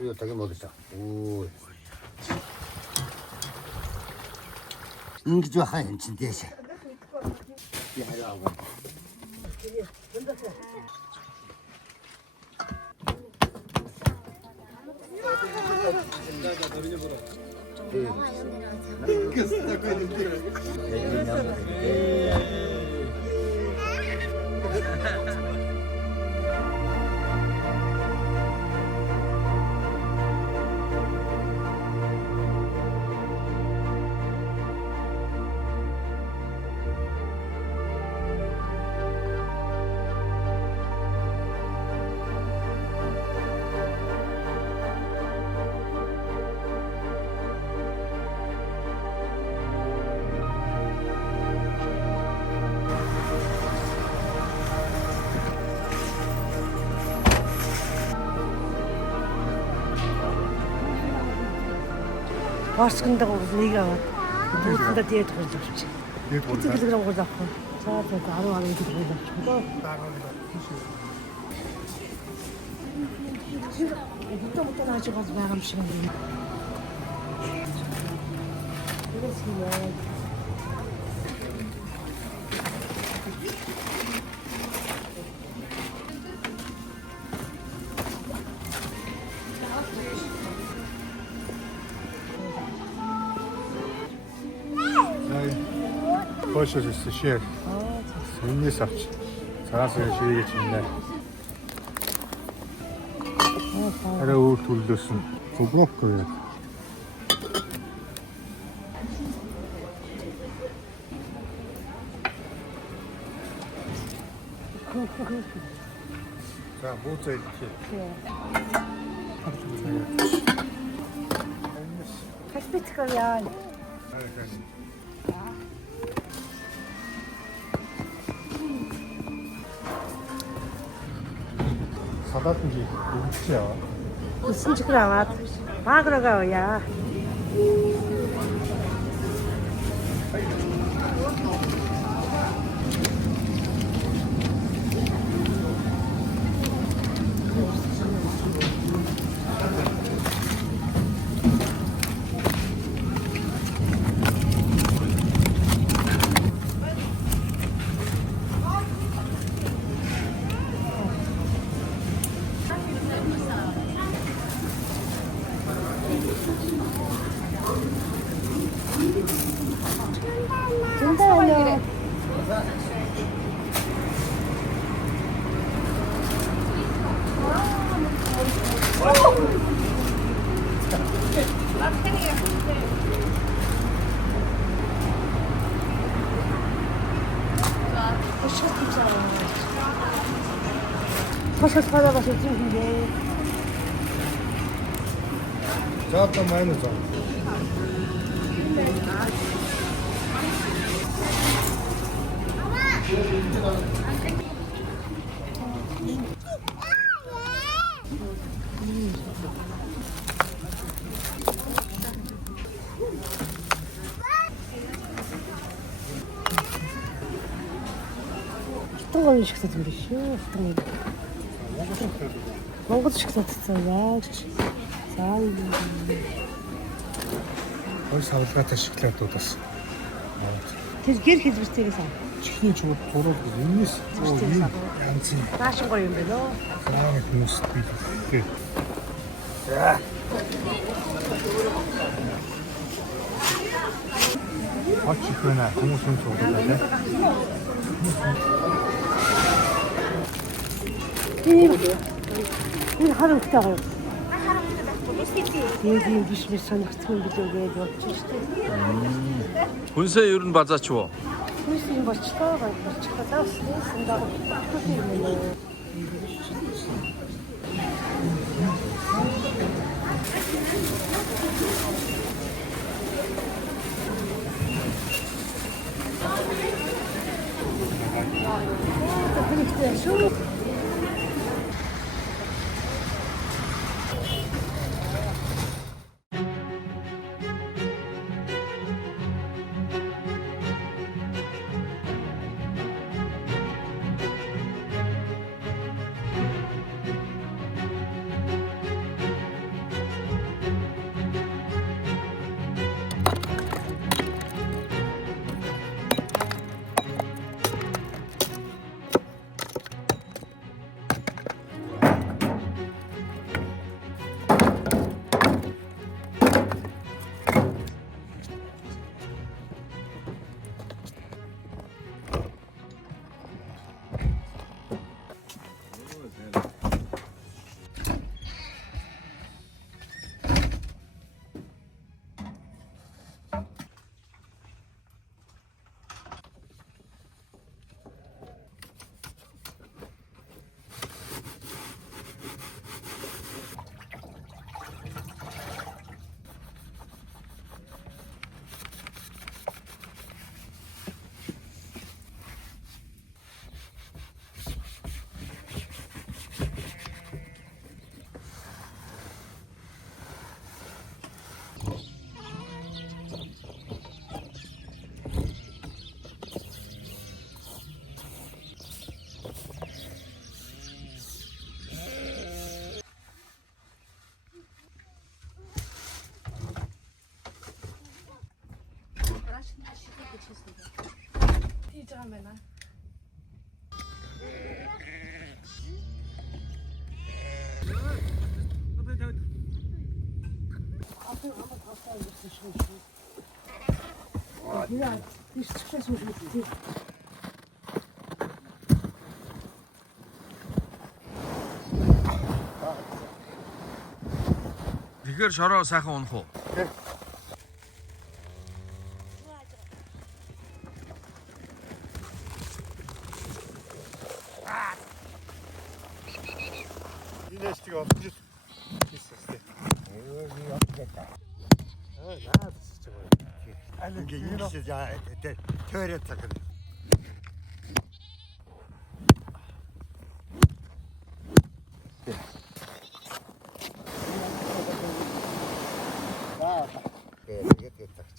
이거 되게 먹었어. 오. 인기 좋아하는 진대시. 야라고. Орскондоо нэг аваад бүгдэндээ дээд болж авчих. Дээд килограмм гол авах. За 10 кг авчих. Бүгд нааж байгаа юм шиг байна. Польшээс шээ. Энэс авч. Цагаас ширийгэж байна. Арай өөр төрлөөс нь футболгүй. За бууцаа илгэх. Хаспитал яа. Салат нь өгчээ. 9 кг аваад баграга яа. 진짜요. 버섯 받아봐서 찍은데. За 많이 줘. 어떤 걸 식사 좀 주시오. 어떤 거. Монгол 식사 드세요. 잘. Ой савлгаатай шоколадууд бас. Тэр гэр хэлбэртэйгээс аа. Чихний чууд буруу энэс янз нь. Наашин гоё юм байна оо. Заавал хүмүүс бий. За. Очих байна хүмүүс юм цуглаа тий. Энэ харамттай гоё. Тийм биш санагдсан билүүгээ явчих штеп. Хүнсээ ер нь базаач уу? Хүнсийн болчихлоо болчихлоо. Сандаа. Шүү. Хийж байгаа юм байна. Ja, die is succesvol met die. Тэгэхээр шороо сайхан унах уу? Инээсtig олж ил. Хийсэстэй. Наад ч байгаа. Аль ингэ юм шиг яа төрөө цагт. Тэгээд цагч.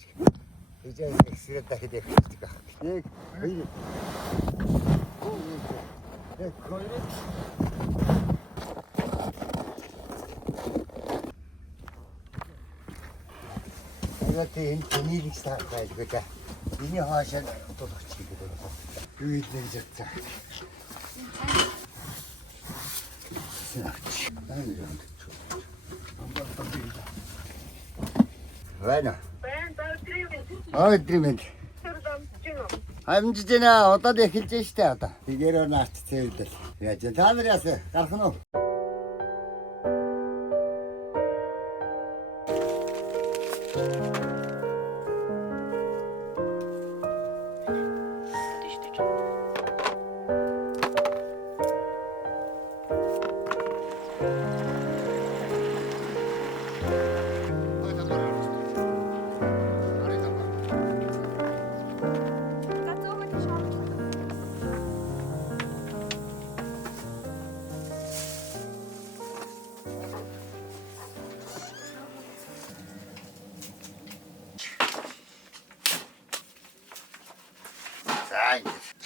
Ижээ эксрэ дахид эхэлдэг ах. Яг хоёр. Яг хоёр. энэ тэнийрийг саахайлгүй да. Эний хаашаа дулгах чигээр байна. Юу хийх гэж бодсон. Вайна. Өдриймэнд. Амжиж байна. Одоо л эхэлж штэ одоо. Тэгээрөө наач цэвэрлэл. Яаж та нар яасан? Гарах нь уу?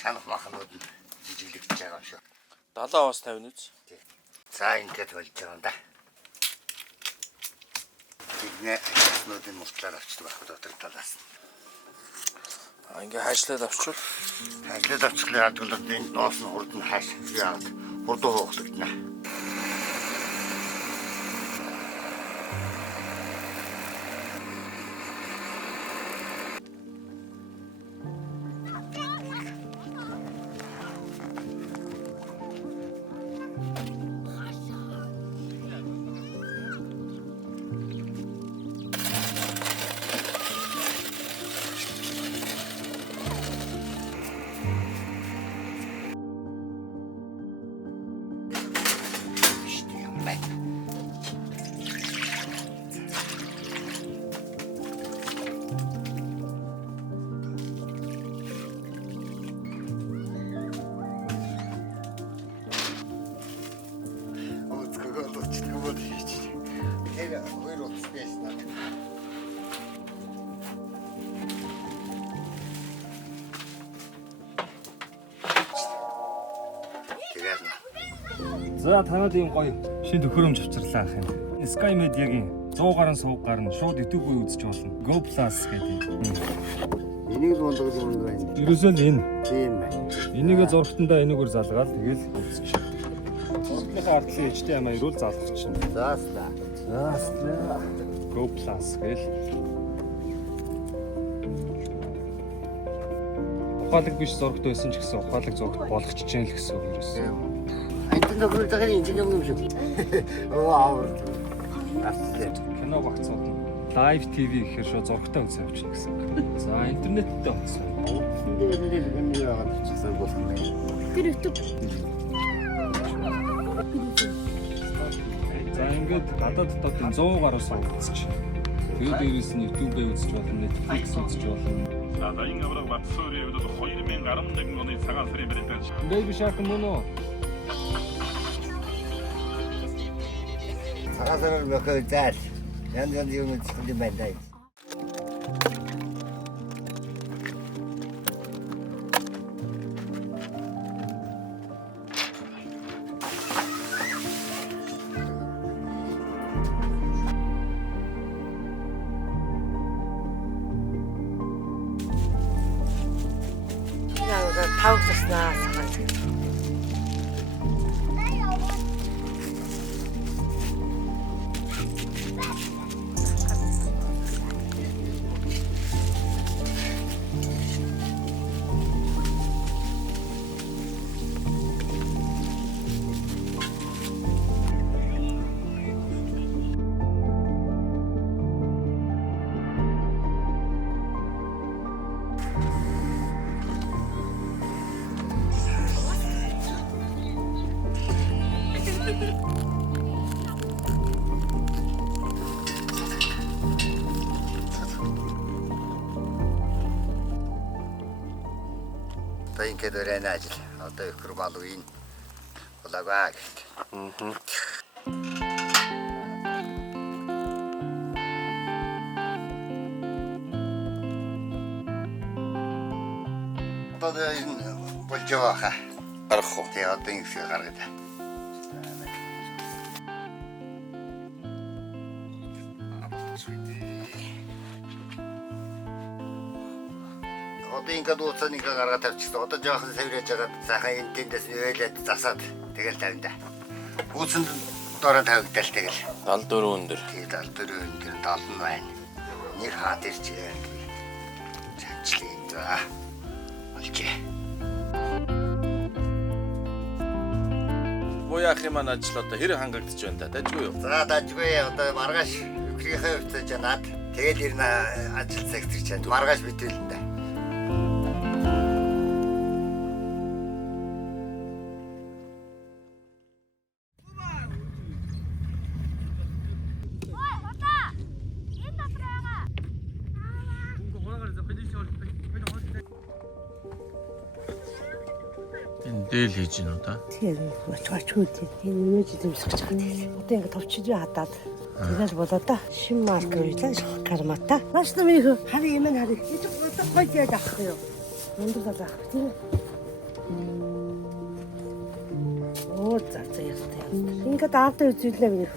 Чанах махнууд жижиглэгдэж байгаа юм шиг. 70 бас 50 үз. За ингээд болж байгаа юм да. Тэгнэ аснуудын мултлаар авчдаг байх дотор талаас. Ингээ хайшлаад авчвал. Хайшлаад авчихлаа яадаг л энэ доос нь хурд нь хайш яагаад хурд хоогдчихна. За танад ийм гоё шин төхөөрөмж авчирлаа ах юм. Sky Media-гийн 100 гаруй суугаар нь шууд YouTube-ийг үзэж болно. Go Plus гэдэг. Энийг л болгож юм байна. Ерөөсөө л энэ. Тийм. Энийгээ зургатандаа энийгээр залгаад тэгэл үзчих. Зургийнхаа ардлын HDMI руу залгах чинь. Зааста. Go Plus гэл. Ухаалаг биш зургт байсан ч гэсэн ухаалаг зургт болгоч чинь л гэсэн үг ерөөсөө. Энд нөхөр дахин энэ юм шиг. Вау. Кино багцууд нь Live TV гэхээр шууд зургатаа үзэж авчихна гэсэн. За интернеттэй онцсон. Энэ яагаад чигсаа болох юм бэ? Тэр YouTube. За ингээд гадаад дотоод 100 гаруй сууг үзчих. Тэгээд дээрээс нь YouTube-ээ үзэж болно, Netflix үзэж болно. Садаин авраг Батсуурийн хувьд 2011 оны цагаан сарын бэлтгэж Baby Shark мөн үү? Цагаасаар мөхөө зал. Янз юм үзэх юм байна. тавг заснаа сахаа. Одоо ингээд өрөөний ажил. Одоо их рубалуин улагаа гэх. Одоо энэ болж байгаа хаа. Гарах уу? Тэгээ одоо ингэ гаргаад. Одоо ингээд ууцаа нэг гаргаад тавьчихсан. Одоо жоохон савираж байгаа сайхан энэ тэндээс нээлээд засаад тэгэл тавина. Ууцанд доороо тавигдал тэгэл. 74 өндөр. Тэгээд 74 өндөр 70 байна. Нэг хаад ирчээ. Чанчлын за. Олчээ. Бояхын маань ажил одоо хэрэг хангагдаж байна да. Дажгүй юу? За дажгүй одоо маргааш өкрийнхээ хувьцааж наад тэгэл ирнэ ажил сектор чанд маргааш битүүлэн да. Энэ дээл хийж гин удаа. Тэгээд очгоочгүй тийм нөөж зэмсгэж байгаа тийм. Одоо ингэ товчиж хадаад тэгэл болоо да. Шин марк үйлээ кармата. Маш намын хари юм хари. Эцэг одоо гоё яаж авах юм. Өндөр залах тийм. Оо за ястай. Ингээд аавтай үзүүлээ минийх.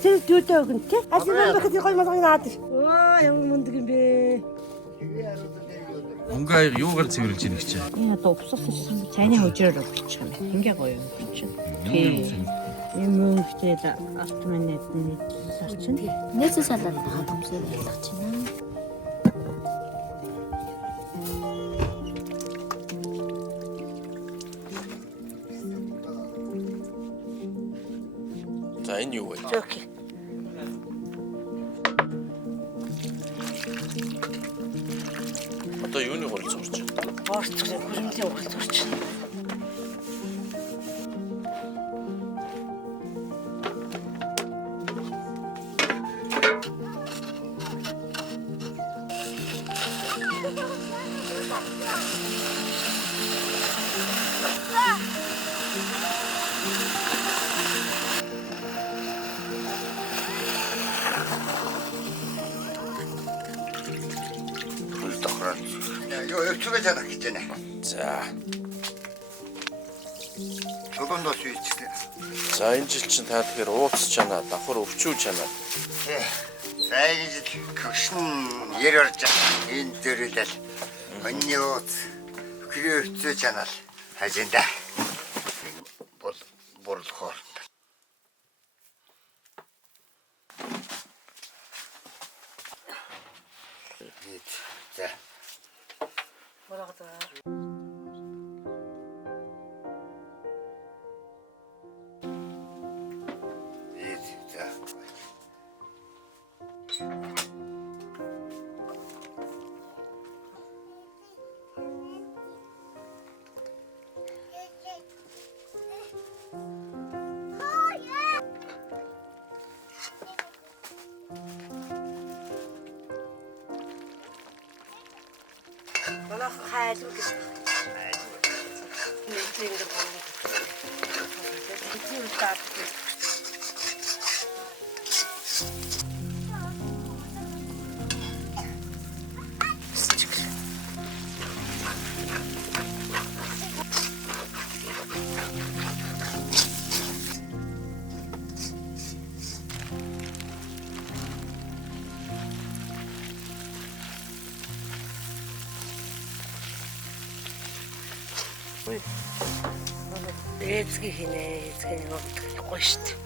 Тэр дүүтэй өгөн тийм. Ажил бахад гоё малгай наад. Оо ямар мундаг юм бэ. Унгааг юугаар цэвэрлж ийн гэж чинь. Энэ одоо упссан цайны хожроор өгчих юм. Ингээ гоё юм чинь. Тийм. Энэ мөнгөтэй автомат зарчин. Нээсээ салаад хатамсаар ялгах чинь. За энэ юу вэ? Окей. Одоо юуны хурал зурч? Боорцгоо хөрөмлийн урал зурч. Юу өвчгөө чадах гэж байна. За. Чулуундос үйчихсэн. За энэ жил чинь та тэгэхээр ууц чанаа, давхар өвчүү чанаа. Сайн жил гөгшин ер орж байгаа. Энэ дөрөлөл өнний ууц хөрөө өвчөө чанаа хажинда. Бол бурлахоор. За. Борогдоо. За. Манай хайлуу гэж. Нэг зингээр байна. Тийм таа. Ой. Ээзгээ хийнэ. Ээзгээ явахгүй шүү дээ.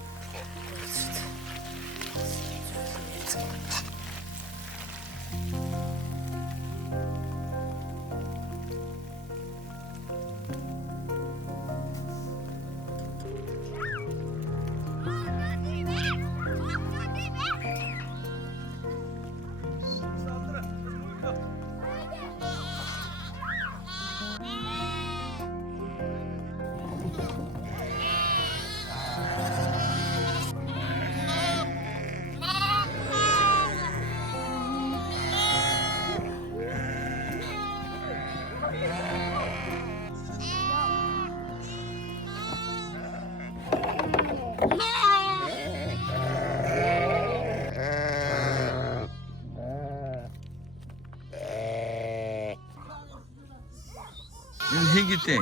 Энэ хийгдээ.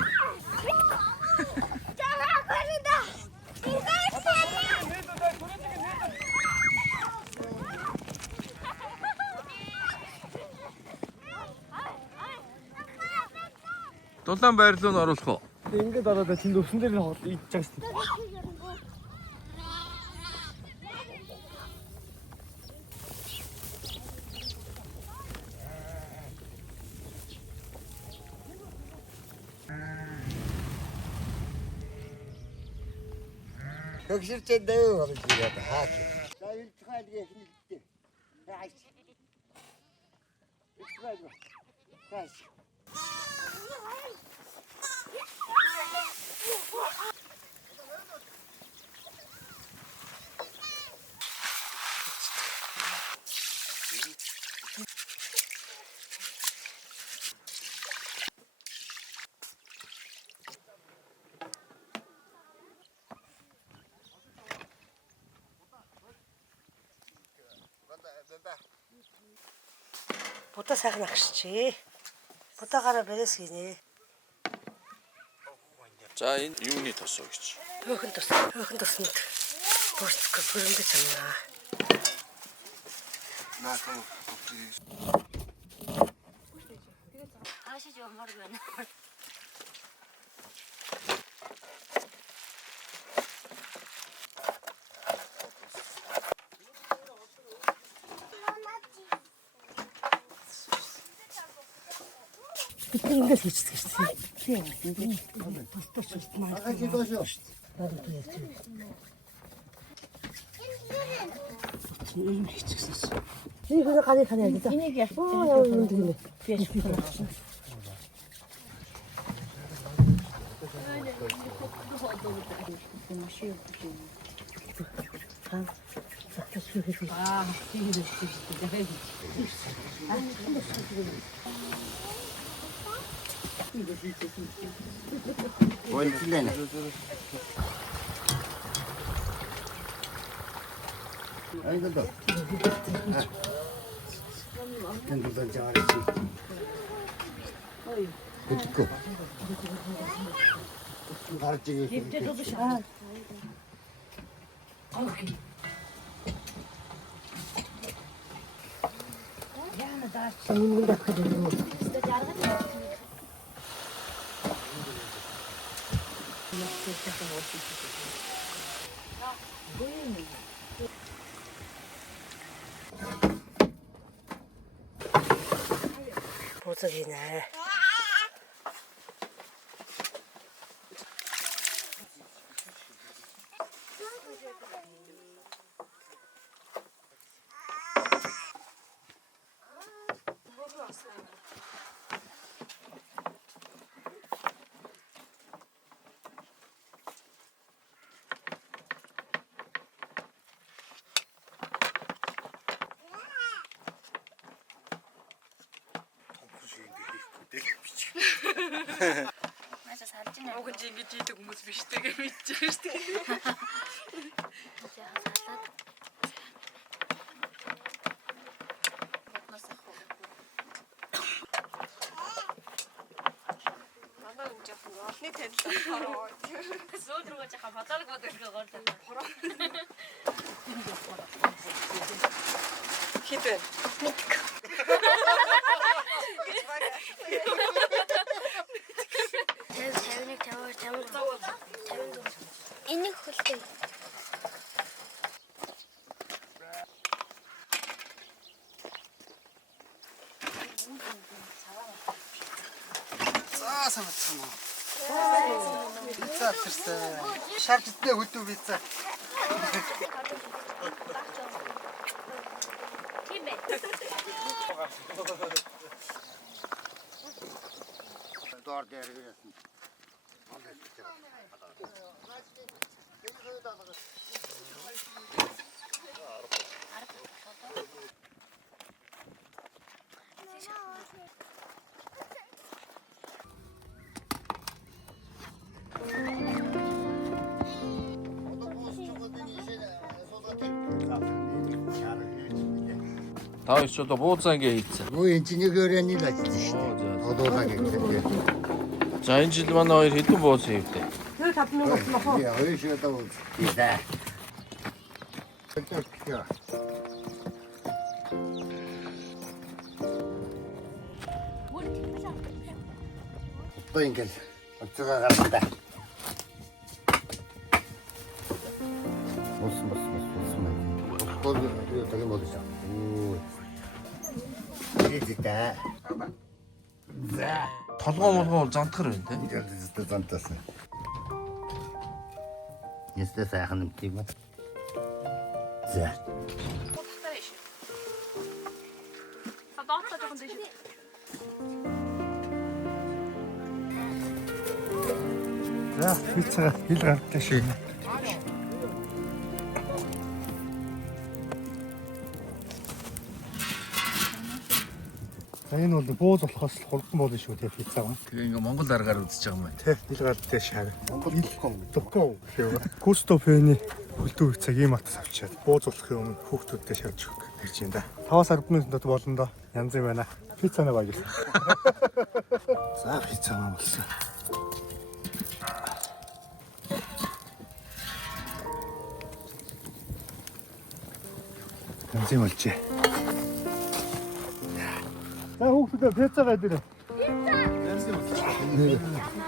Дулаан байр руу оруулах уу? Ингээд ороод тэнд өвсөн дээр нь идчихэж байгаа шүү дээ. Хөгшөрчтэй болж ирээд хаа. За энэ тухайлыг эхлэлтэй. Хаач. Хаач. Будаа сайхан агшчээ. Будаагаараа бэрээс гинэ. За энэ юуны тосоо гэж. Хөөхөн тусмад. Борцко бүрэмдэ санаа. Наахан. 아시죠? 모르겠네. Ингээс хийчихсэн шүү дээ. Тийм. Ингээд тус маа. Хаач доош. Надад ярьж. Ийм хийчихсэн. Би хөө гарыг ханаа гэдэг. Энийг яах вэ? Оо юм дий. Би яах вэ? Ойлцлаа. Айгдаа. Тэндээ жаарч. Ой. Гүтгөө. гарч игээ. Яна даач. Нэг дахад юм. 보석이네. 맞아 살찐 애. 근데 이게 뒤도 хүмүүс биш тэгээ мэдчихэж шүү дээ. Манай энэ жоохон олны танилцах хороо. Сууд руугаа жаха баталгаа дөргөө горлоо. Хитэн. 제일 Энийг хөлтэй. Цаасан бацхан. Пицца чирсэн. Шарж иднэ хөдөө пицца. Тийм ээ. Доор дээр ирсэн. Та хоёр ч одоо бууцаа ингээ хийцэн. Өө энэ чинь нэг өрөөний л ажиллаж шүү дээ. Одуулаа гэдэг. За энэ жил манай хоёр хэдэн бууц хийвдэ. Тэр 5,000 болсон бохоо. Я хоёр шиг одоо ийдэ. Тэгтээ. Одоо ингээл онцгой гаргана. Болсон. Гол юу тагын болчихсон. Оо. Идэ. За. Толгоо зантахар байна те. Ингээд зантаасан. Ястэ сайхан юм тийм үү? За. Доотоо жоохон дэше. За пиццага хил гартай шиг. За энэ бол бууз болохоос хурдан болно шүү те пиццага. Тэгээ ингээ Монгол аргаар үзэж байгаа юм байна. Тэ хил гартай шар. Монгол докко гэв. Густо Фэний хөлтөө пиццаг ийм атас авчиад бууз болохын өмнө хүүхдүүдтэй шарж өгөх гэж юм да. 5-10 минутад болно доо. Янз юм байна. Пиццанаа багил. За пиццанаа болсон. Янз юм болжээ. За хүүхдүүдээ пиццагаа дээрээ.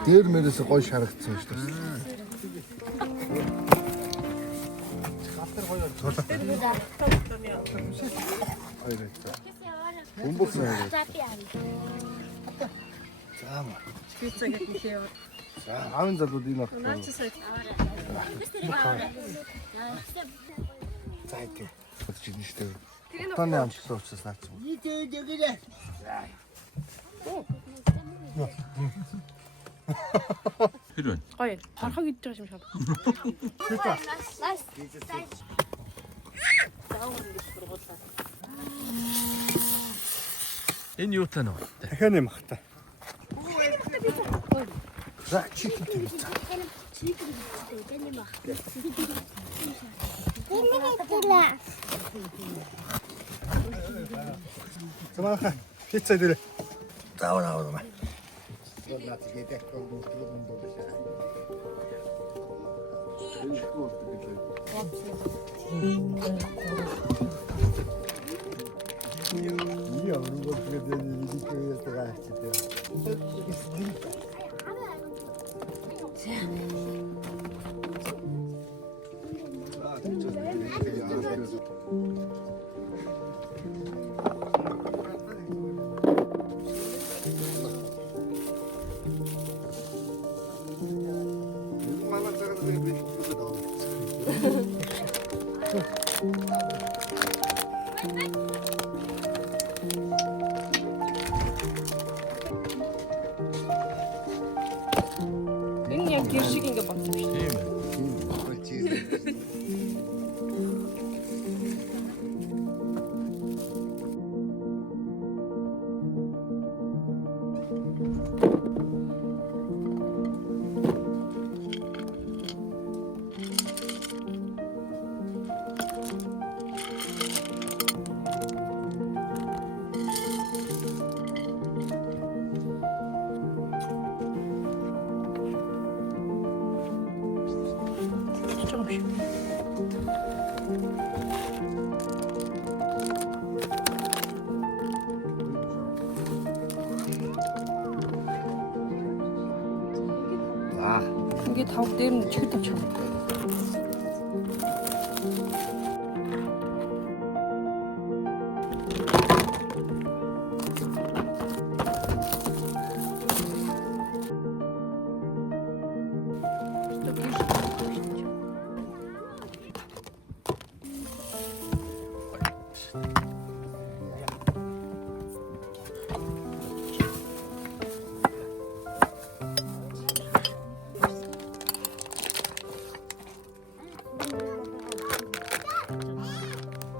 Дээр мөрөөс гой шаргацсан шүү дээ. За аавын залууд энэ авах. За идэв. Бодож идэн шүү дээ. Таны амжилт учраас наацсан. Хэрвээ. Гоё. Харахаг идэж байгаа юм шиг. Энэ юу тань вэ? Дахиад юм ах та. За чикен пицца. Замаха пицца дээр. Заавал. Энэ яг гэр шиг ингэ болсон шүү дээ. ингээд тавг дээр нь чихэд авчих.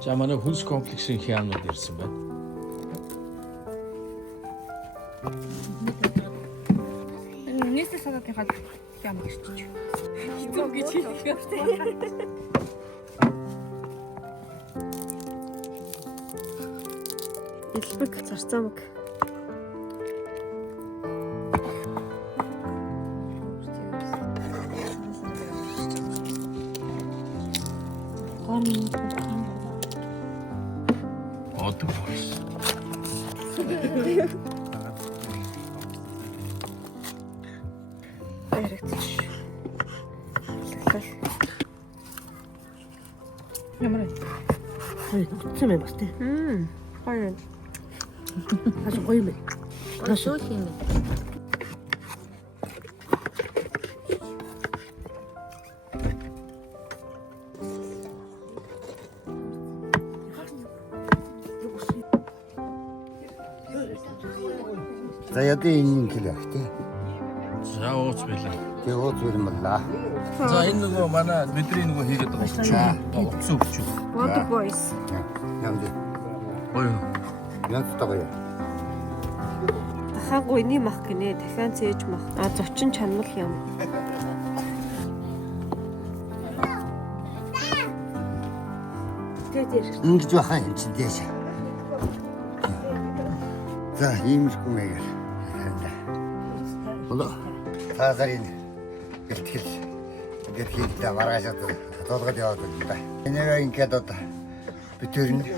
За манай хүнс комплексийн хямнууд ирсэн байна. Нийслэл санаатынхаа юм ирчих. Хитүү гэж хэлээ. Илбэг, зарцаамг. Одог бойс. Яригдчих. Ямар вэ? Утсан юм бастай. Гоё. Хаш гоё юм. Ашгүй юм. За ядаа энэ хэлэх тий. За ууц байлаа. Тэгээ ууц юм боллаа. За энэ нөгөө манай бидний нөгөө хийгээд байгаа утас өвч. Water boys. Ямд. Гоё. Ямд тагая. Дахаагүй нэг мах гинэ. Дахиан цээж мах. А зочин чанмал юм. Ингэж бахан юм чинь дээш. За иймэрхүү маягаар. Болоо. Таазарын бэлтгэл ингээд хийлдэ маргаашаад толгойд яваад байна. Энэгээ ингээд одоо битэрнэ.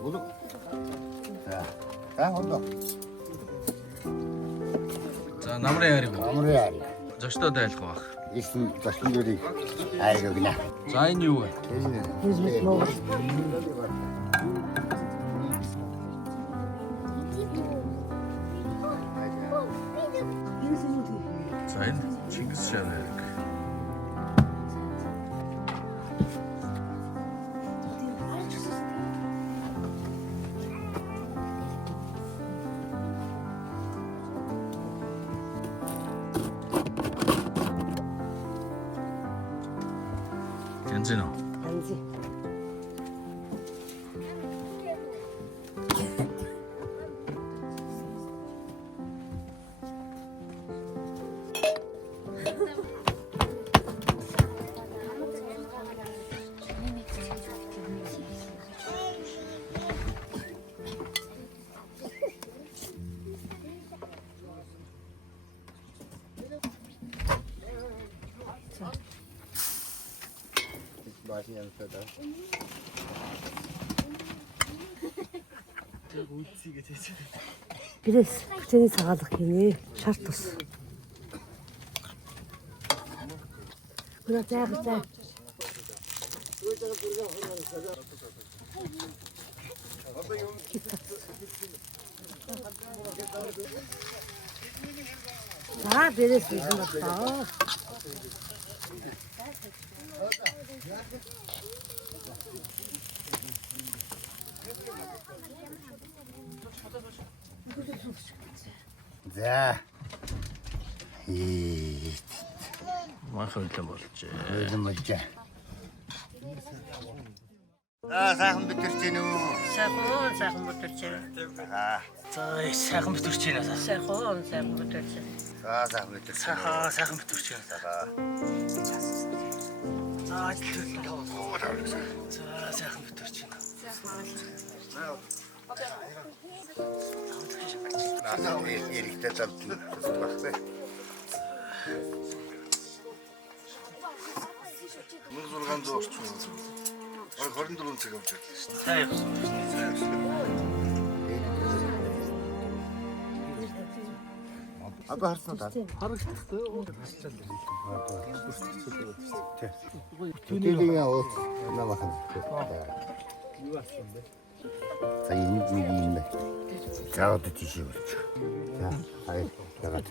Болоо. За хондоо. За намрын хариг. Амрын хариг. Зочдод айлах байх. Ийсэн зочин дөрийг хариг өгнө. За энэ юу вэ? Хизмэт муу. За энэ Чингис хаан хариг. Янзын уу? Анзи. 맛이 양파다. Бирээс хүчний цагаалах хийнэ. Шарт тус. Гүрэ заа. Бирээс юм байна. За. Махан л болж. Ойлон болж. Сайхан битэрч гинүү. Сайхан бүтэрч байна. Сайхан битэрч байна. Сайхан бүтэрч байна. Сайхан битэрч. Сайхан битэрч байна. Сайхан битэрч байна. Эрэхтэй замтны багтай. Мөн 600 орчим. 24 цаг авч ирлээ шүү дээ. Сайн. 아빠 харснаа харагдчихсан. Тэгэлээ ууц намахан. Юу болсон бэ? За энэ юм бэ? Заад тийш явууч. За хай ягаад.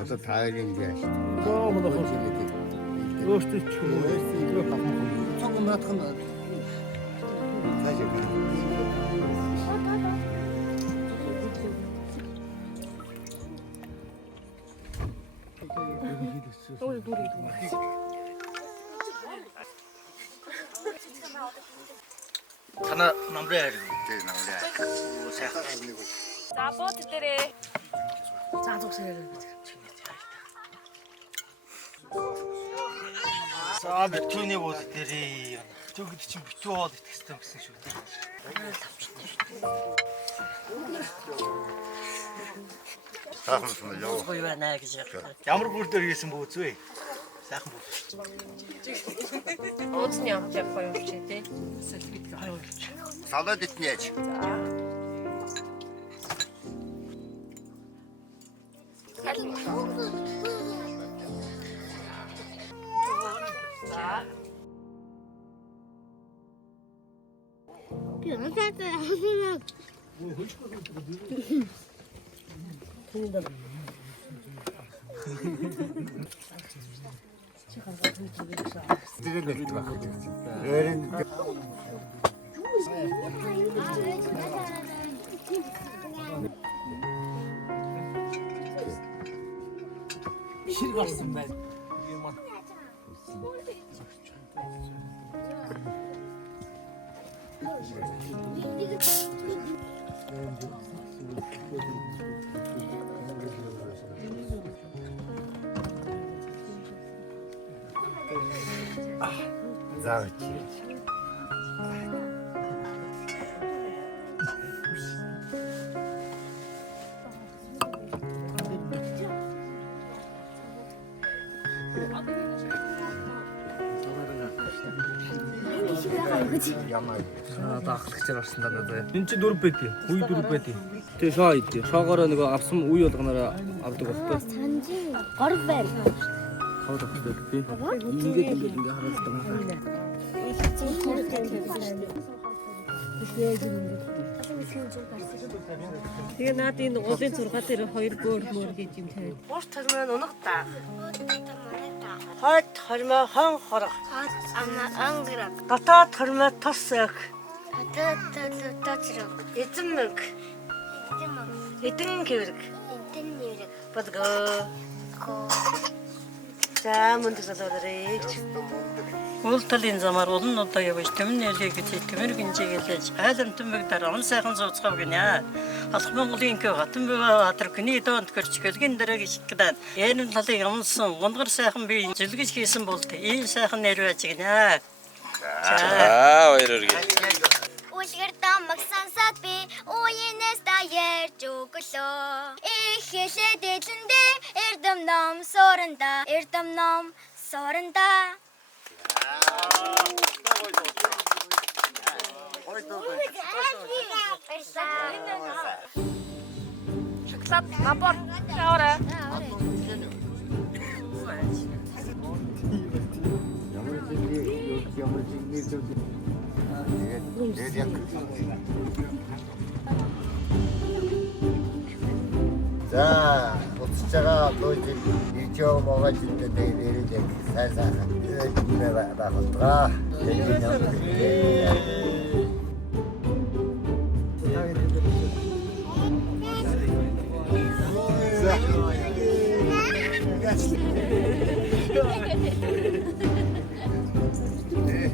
Одоо таагийн яаш. Өөртөө ч юм уу. Цог наадах нь. Тана намраа. Тэ намраа. Сайхан. За бод дээрээ. За битүүний бод дээрээ. Төгөд чинь битүү хоол идэх хэрэгтэй гэсэн шүү дээ. Сайхан яа. Гоё байна гэж яах. Ямар бүр дээр хийсэн бүү зү? Сайхан бүр. Ууцны амттай гоё юм чи тий. Салаад итнэ яж. Шир гарсан байна. Заач. Даахлагчаар орсон даа заа. Энд чи 4 байдیں۔ Үе 4 байдیں۔ Тэгээ шоо идэ. Шоогоороо нөгөө авсан үе болгоноор авдаг байхгүй. Санжи гор байна. Хавд авдаг би. Ингээд хараалдаг юм. Тэгээ наад энэ уулын зургаа дээр 2 бөөр мөр гэж юм тавиад. Буур тормоо унагтаа. Хойд тормоо хон хорох. анграг. Дотоод тормоо тос өх. Тацрог. Эзэн мөнгө. Эдэн гэврэг. Тэннэрэг. Бодгоо. За мөндө залуурыг. Уул талын замаар улан удаа явж төмөн нэлээ гэж төмөр гинжигэлж айлан төмөг дараа он сайхан зууцгав гинэ. Алх Монголын кö хатан бива атар гүний доонд гэрч гэлгэн дээрээ гიშгдэн. Энэ талын ямсан гонгор сайхан би зэлгэж хийсэн бол энэ сайхан нэр байж гинэ. За баярыг. Үлгэр дамагсансаад би уянаас та ярьж өглөө. Эхлээд эзэндээ эрдэм ном суранда. Шоколад набор аваарай. За, уцаж байгаа тойд видео могож энэ дээрээ сайн сайхан байх болтугай. Тэгээд ямар 네,